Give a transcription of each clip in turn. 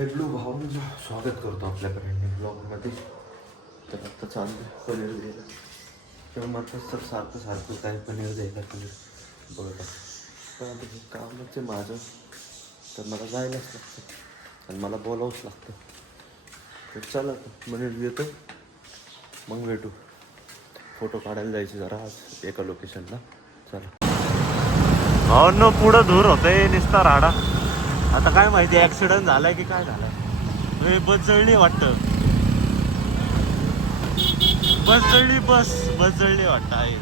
Hello भावांचं स्वागत करतो आपल्याकडे ब्लॉगमध्ये. तर आता चाललं पनीर द्यायला किंवा मात्र तर सारखं काय पनीर द्यायला पनीर बघा. पण आता हे कामच आहे माझं, तर मला जायलाच लागतं आणि मला बोलावंच लागतं. तर चला आता पनीर देतो, मग भेटू. फोटो काढायला जायचे जरा आज एका लोकेशनला. चला भावांनो, पुढं दूर होतंय निस्ता राडा. आता काय माहिती ॲक्सिडेंट झालाय की काय झालाय. बस जळली वाटतं, बस जळली वाटतं आहे.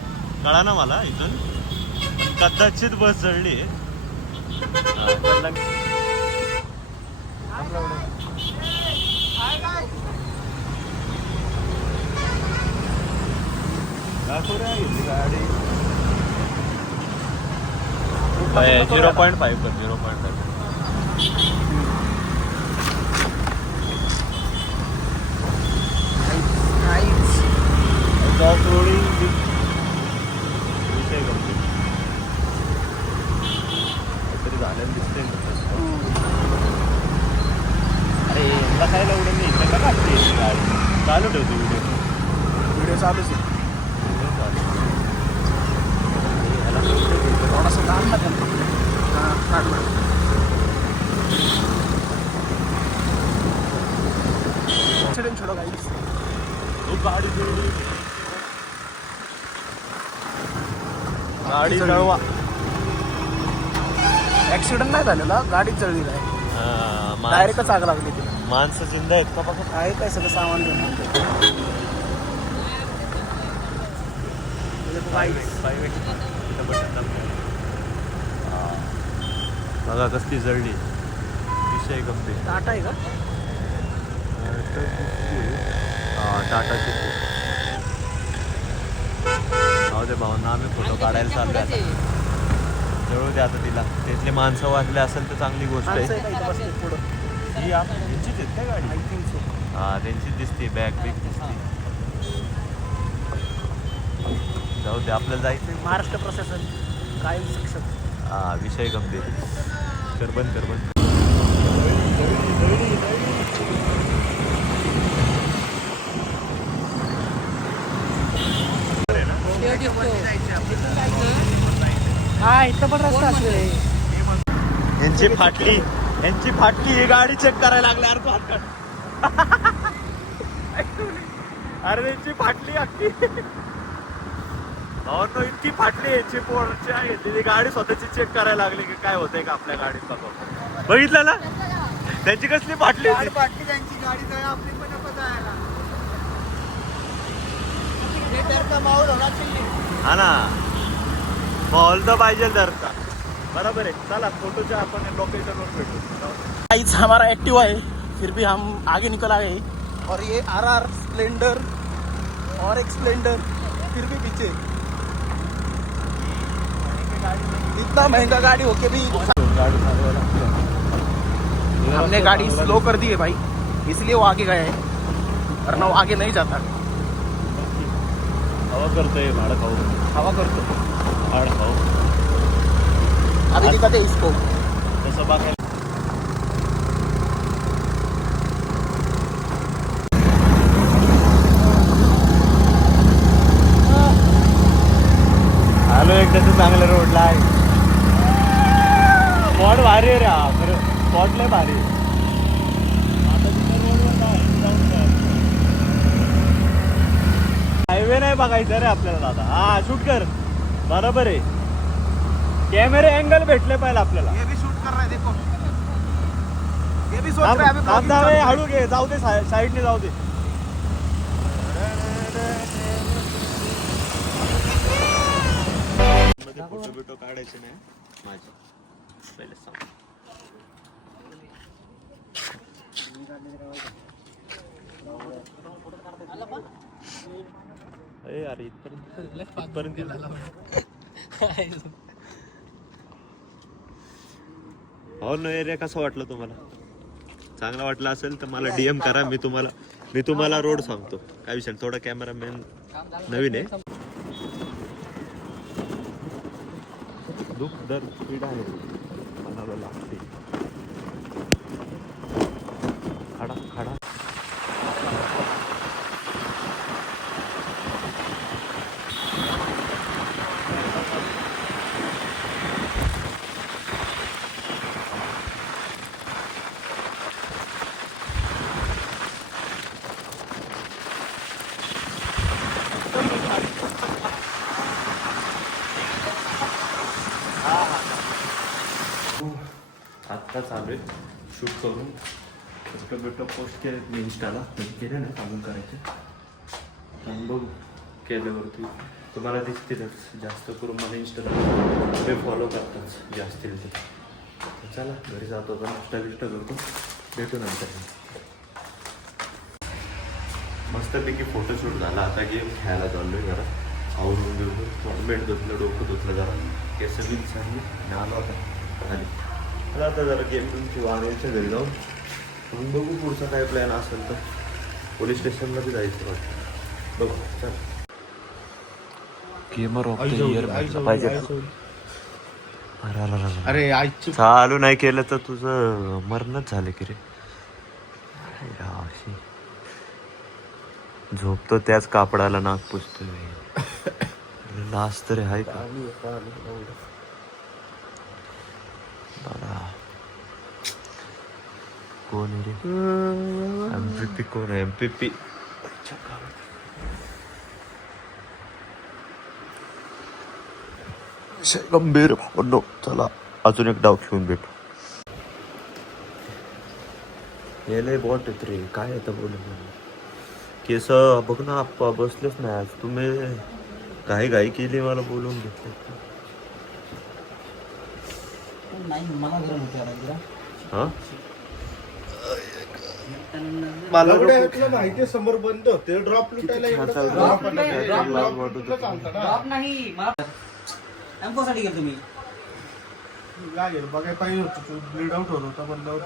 कळा ना मला इथून, कदाचित बस जळली. गाडी 0.5 ऑफ रोडिंग विषय गंभीर काहीतरी झालेलं दिसतंय. अरे यांना काय लावलं नाही, त्याला काढते गाडी. चालू ठेवतो व्हिडिओ चालूच आहे. थोडासा काम काढला छोडो गाडी जळवा. ऍक्सिडेंट नाही झालेला, गाडीच जळली नाही, डायरेक्टच आग लागली तिला. माणसं जिंदा आहेत का बघा. आहे काय सगळं सामान घेऊन बघा कसली जळली. विषय गंभीर. टाटा आहे का? टाटाची जाऊ दे भावना, आम्ही फोटो काढायला चाललो आहे. जळू दे आता तिला. तिथले माणसं वाचले असेल तर चांगली गोष्ट आहे. ही त्यांचीच आहेत काय गाडी? हां त्यांचीच दिसते, बॅग बिग दिसते. जाऊ दे, आपल्याला जायचं. महाराष्ट्र प्रशासन कायम सक्षम. हां विषय गंभीर. करबन हा इथं पण रस्ता असेल. यांची फाटली ही गाडी चेक करायला लागली. अरे यांची फाटली अख्खी. इतकी फाटली यांची पोरच्या घेतलेली गाडी स्वतःची चेक करायला लागली की काय होतंय का आपल्या गाडीत. बघितलं ना त्यांची कसली फाटली त्यांची गाडी. आपली पण हा ना, माहोल तर पाहिजे तर का. बराबर है. चला फोटोच्या आपण लोकेशनवर भेटू. हमारा एक्टिवा है, फिर भी हम आगे निकल आए. और ये RR स्प्लेंडर और एक स्प्लेंडर फिर भी पीछे. इतना महंगा गाड़ी होके भी हमने गाड़ी स्लो कर दी है भाई, इसलिए वो आगे गए हैं, वरना वो आगे नहीं जाता. हवा करतोय भाडं खाऊ. हवा करतो भाडं खाऊ. अभी दिखाते इसको तसं बाकी. आलो एकदा चांगल्या रोडला आहे. स्पॉट भारी आहे रे हा, खरं स्पॉट लय भारी आहे. हायवे नाही बघायचं रे आपल्याला दादा. हा शूट कर, बरोबर आहे. कॅमेरे अँगल भेटले पाहिजे आपल्याला. ये भी शूट कर रहा है, देखो ये भी सोच रहा है. थांब हळू घे, जाऊ दे साईडने जाऊ दे. फोटो बिटो काढायचे नाही माझे पहिले सांग. अरे इथपर्यंत हो ना. एरिया कसं वाटलं तुम्हाला? चांगला वाटला असेल तर मला DM करा. मी तुम्हाला रोड सांगतो. काय विषय, थोडा कॅमेरामॅन नवीन आहे. दुःख दर स्पीड आहे, मनाला लागते. खडा. आत्ता चालू आहे शूट करून फोटो पोस्ट केले मी इंस्टाला केले ना कामून करायचे आणि बघू केल्यावरती तुम्हाला दिसतीलच जास्त करून मला इंस्टाला ते फॉलो करतात जे असतील ते. चला घरी जातो का नाश्ता बिष्टा करतो भेटू नंतर. मस्तपैकी फोटोशूट झाला. आता गेम खेळायला चाललोय जरा आवरून घेऊन फॉर्मेट धुतलं डोकं धुतलं जरा केस बिन सांगली आणि आलो आता आणि आता जरा गेम तुमची वाघांच्या घरी जाऊन मग बघू पुढचा काय प्लॅन असेल तर पोलीस स्टेशनला बी जायचं वाटतं. बघू चल. गेमर ऑफ द इयर पाहिजे. अरे चालू नाही केलं तर तुझं मरणच झालं की रे. झोपतो त्याच कापडाला नाक पुसतोय. लास्ट तरी आहे का कोण आहे रे? MVP कोण आहे? MVP गंभीर भावनो. चला अजून एक डाव खेळून भेटू. हे लय बॉट येत रे. काय येतं बोल केस बघ ना आप्पा बसलेच नाही आज. तुम्ही घाई केली मला बोलून घेतलं. हा मला माहिती समोर बंद होते ड्रॉप लुटायला तुम्ही लागेल बघाय पाहिजे होतं. तू ब्लीड आउट होत होता म्हणल्यावर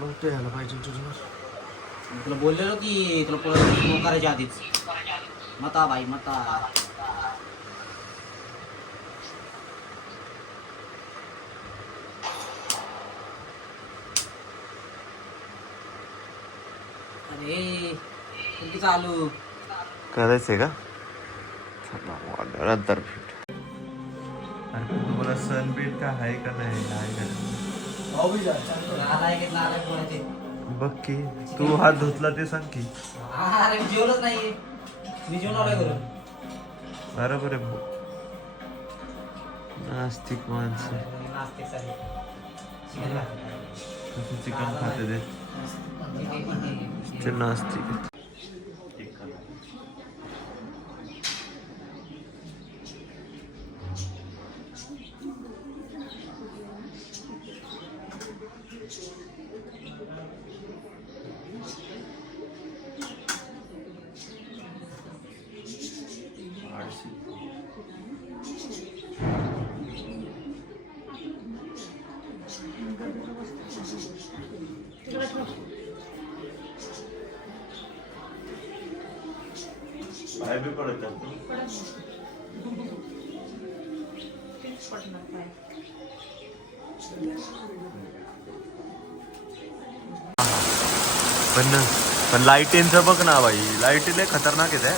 मग ते यायला पाहिजे तुझ्यावर. तुला बोललेलो की तुला पोरं करायच्या आधीच मता भाई मता. अरे किती चालू करायचंय का? नंतर भेट. अरे तुम्हाला सनबीट का आहे का नाही? बघ की तू हात धुतला ते सांग की. अरे मी जेवलंच नाही. मी जेवण आलोय करून. बरोबर आहे. नास्तिक माणसं चिकन खाते ते नास्तिक. बाहेर बी पडत पण लाईटींचं बघ ना भाई. लाईट लय खतरनाक येत आहे.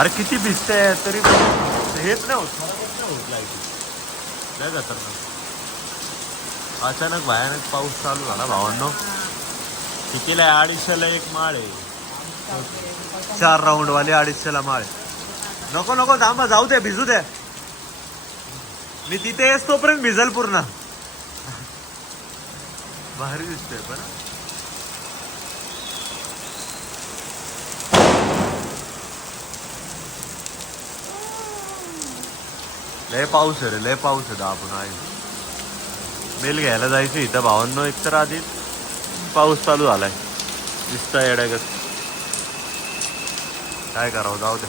अरे किती भिजते तरी हेच नाही होत लाईट. लय खतरनाक. अचानक भयानक पाऊस चालू झाला भावांनो. कितीला 250ला एक माळ आहे. 4 राऊंड वाले 250ला माळ. नको नको थांबा जाऊ दे भिजू दे. मी तिथे येस तोपर्यंत भिजल पूर्ण. भारी दिसतंय पण लय पाऊस आहे रे. लय पाऊस आहे. आपण आहे बेल घ्यायला जायचं इथं भावांनो. एकतर आधीच पाऊस चालू झालाय. दिसतंय येड्यागत. काय करावं जाऊ दे.